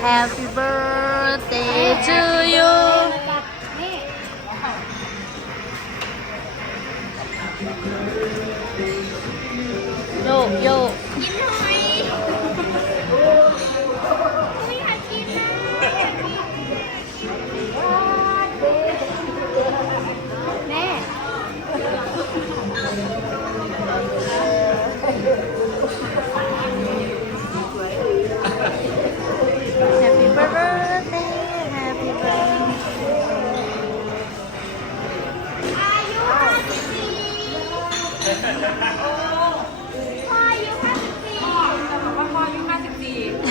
Happy birthday to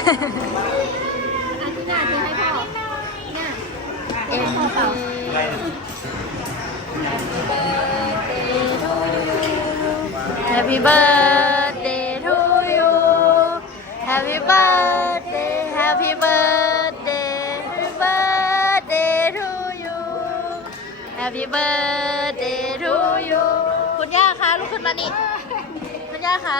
อาทิตย์หน้าจะให้พ่อเนี่ยเอ็มพี Happy birthday to you Happy birthday Happy birthday Happy birthday to you Happy birthday to you คุณย่าคะลุกขึ้นมานี่คุณย่าคะ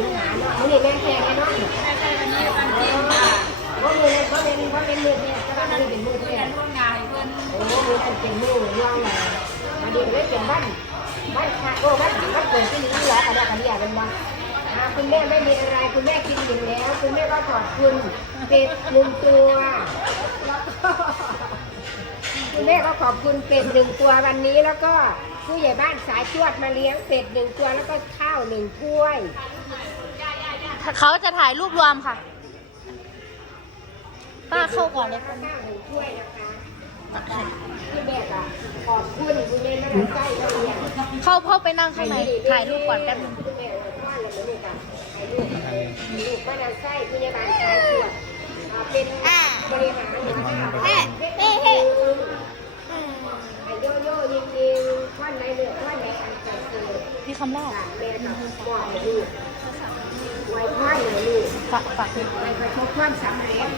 21สิงหาเนาะมื้อนี้แม่แพงแน่นอนว่ามือว่าเป็นว่าเป็นมือเนี่ยก็ต้องเป็นมือเนี่ยร่วมงานให้เพื่อนโอ้มือเป็นมือร่องเลยมาเดีเลยเป็นวันวันค่ะโอ้วันวันเกิดที่นี่แล้วกระดาษกระเดียเป็นวันคุณแม่ไม่มีอะไรคุณแม่กินอิ่มแล้ว คุณแม่ก็ขอบคุณเป็ดหนึ่งตัวคุณแม่ก็ขอบคุณเป็ดหนึ่งตัววันนี้แล้วก็ผู้ใหญ่บ้านสายจวดมาเลี้ยงเป็ดหนึ่งตัวแล้วก็ข้าวหนึ่งถ้วย เขาจะถ่ายรูปรวมค่ะ ป้าเข้าก่อนเลยค่ะข้าวหนึ่งถ้วยนะคะคุณแม่ก็ขอบคุณคุณแม่ไม่ได้ใกล้ก็เลี้ยงเข้าเข้าไปนั่งข้างในถ่ายรูปก่อนแป๊บนึงคุณแม่ว่าเลยลูกอะถ่ายรูปลูกบ้านนางไส้คุณยายบ้านสายตรวจอ่าเป็นบริหาร ฝากฝากให้ประสบความสำเร็จ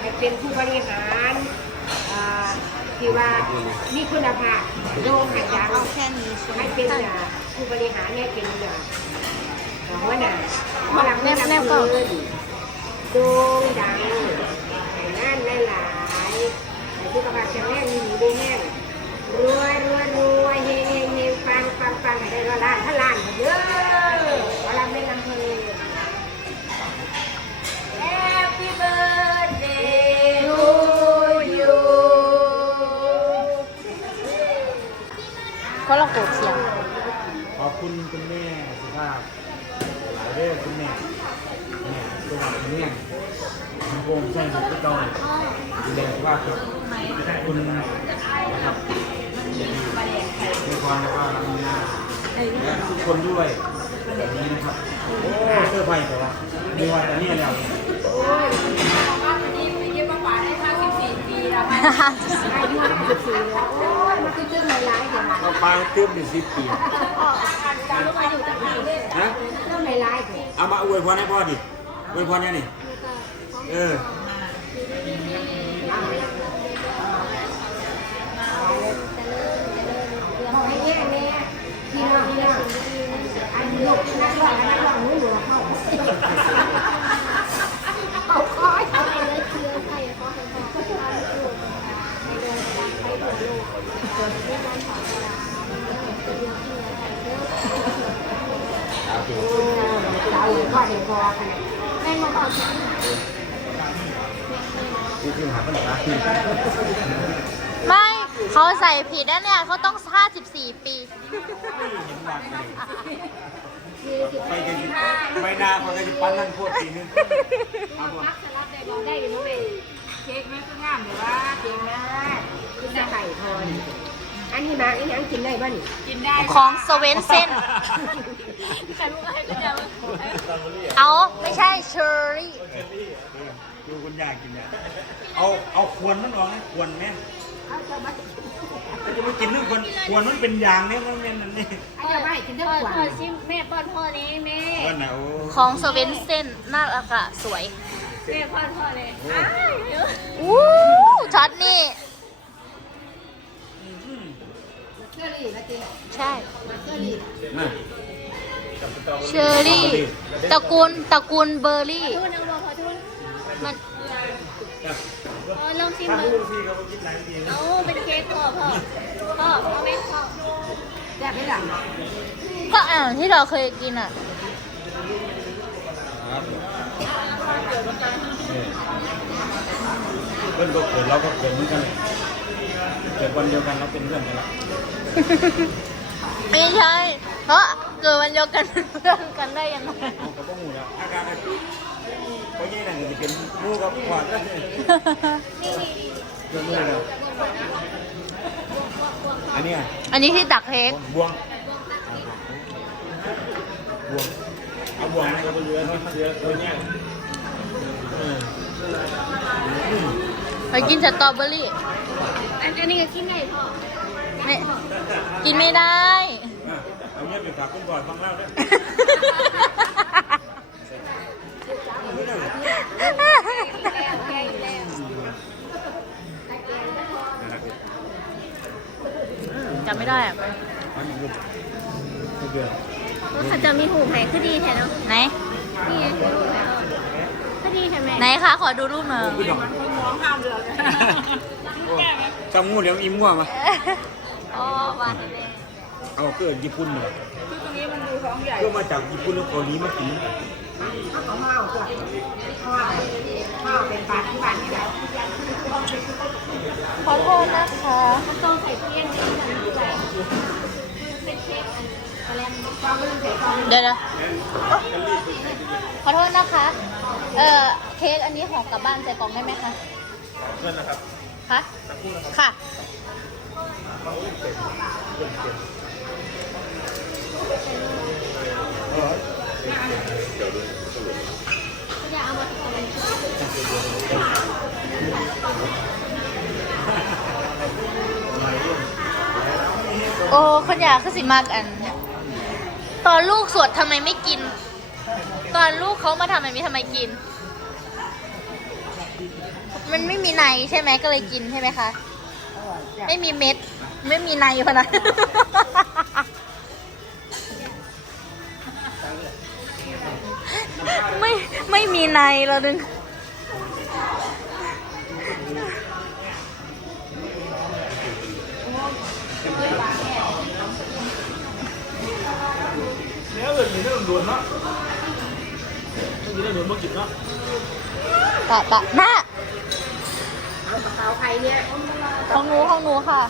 ให้เป็นผู้บริหารอ่าที่ว่ามีคุณภาพโด่งให้ดังเอาแค่นี้ใช่ไหมให้เป็นอ่าผู้บริหารเนี่ยเป็นอ่าหัวหน้าพลังแนแม่บแนบนำก่อนเงินโด่งดังให้งานหลายๆให้สุขภาพแข็งแรงมีดีแห้ง ราะเราโกรธเสียงขอบคุณคุณแม่สุภาพหลายเรื่องคุณแม่แม่ตัวคุณแม่คุณโกงใช่ไหมที่ต้องดูแลสุภาพครับคุณนะครับมีความแล้วก็รักงานและทุกคนด้วยแบบนี้นะครับโอ้เสื้อผ้าแต่ว่ามีวันแต่เนี่ยแล้ว อายุสี่แล้วโอ้ยมันคือเรื่องหลายๆเดี๋ยวเราปางเติมดีสิบปีฮะเรื่องหลายๆเดี๋ยวเอามาอวยพรให้พ่อดิอวยพรเนี่ยนี่เออ ไม่เขาใส่ผิดนะเนี่ยเขาต้อง 54 ปี ไปกันไปนาคนกันปั้นนั่นพวกปีนึงเลับได้บอกได้อยู่เลยเค้กแม่ก็งามแต่ว่าเค้กแม่กินได้ไข่ทอนอันนี้มาอันนี้อันกินได้บ้านกินได้ของสเวนเซน ใครรู้อะไรก็จะเอาไม่ใช่เชอร์รี่ดูคุณยายกินเนี่ยเอาเอาควนมันออกไหมควนไหมเอาเจ้าบ้านจะไม่กินนึกควนควนมันเป็นยางเนี่ยมันเป็นอันนี้เอาเจ้าบ้านกินได้พ่อหวาพ่อนชิมแม่ป้อนพ่อนี้แม่เออน่ะโอ้ของสเวนเซนน่ารักอะสวยแม่ป้อนพ่อเลยอ้าวเดี๋ยวอู้ช็อตนี่เชอรี่นะเจ๊ใช่ เชอรี่น่ะเชอร์รี่ ตระกูลตระกูลเบอร์รี่ ทุนเอาบอกขอทุนมันอ๋อลองชิมถ้าดูพูดพี่เขาคิดหลายทีเอาเป็นเค้กพ่อพ่อพ่อเอาไหมพ่อแซ่บไหมล่ะก็อ่างที่เราเคยกินอะครับเพื่อนก็เกิดเราก็เกิดเหมือนกันเกิดวันเดียวกันเราเป็นเพื่อนกันแล้วไม่ใช่เพราะ เกิดวันเดียวกันเป็นเพื่อนกันได้ยังไงเอากระป๋องหมูแล้วอาการอะไรเพราะยี่นั่นจะเป็นหมูกับขวานแล้วเนี่ยเรื่องมือเลยอันนี้อะอันนี้ที่ตักเค้กบวงบวงเอาบวงให้กับเรือเนาะเรือเรือเนี่ยเอออืมไปกินสตรอเบอรี่อันอันนี้ก็กินได้พ่อไม่กินไม่ได้ อะเอาเงียบไปฝากคุณก่อนฟังเล่าด้วยไม่ได้แล้วแกงแล้วจำไม่ได้อะอันนี้คือไม่เกินเขาจะมีหูไหคือดีแท้เนาะไหนนี่ไงหูไหก็ดีแท้แม่ไหนคะขอดูรูปหน่อยคือดอกมองห้ามเลยจำงูเดี๋ยวอิ่มง่วงมาอ๋อวันนี้ เอาเกิดญี่ปุ่นเลยคือตรงนี้มันดูท้องใหญ่ก็มาจากญี่ปุ่นแล้วเกาหลีมากินข้าวของเมาจ้ะข้าวข้าวเป็นปากที่บ้านนี่แหละขอโทษนะคะมันต้องใส่เทียนนี่มันใส่เป็นเค้กอันอะไรมันข้าวไม่ต้องใส่ข้าวเดี๋ยวนะขอโทษนะคะ เอ่อ เค้กอันนี้ของกลับบ้านใส่กล่องได้ไหมคะเพื่อนนะครับ คะ ค่ะ โอ้คนอยากคือสิมากอัน ตอนลูกสวดทำไมไม่กิน ตอนลูกเขามาทำไมไม่ทำไมกิน มันไม่มีในใช่ไหมก็เลยกินใช่ไหมคะ ไม่มีเม็ด ไม่มีในพะนะ ไม่ไม่มีในเราดึงเนื้อเกิดมีเรื่องด่วนเนาะมีเรื่องด่วนมากินเนาะปะปะหน้าเอากระเพราไข่เนี่ยของหนูของหนูค่ะ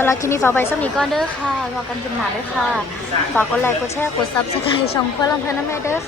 สำหรับคลิปนี้ฝากไว้สมีก้อนเด้อค่ะรอกันเป็นหนาด้วยค่ะ ฝากกดไลค์ กดแชร์ กดซับสไครต์ช่องเพื่อนลำเพื่อนน้ำแม่เด้อค่ะ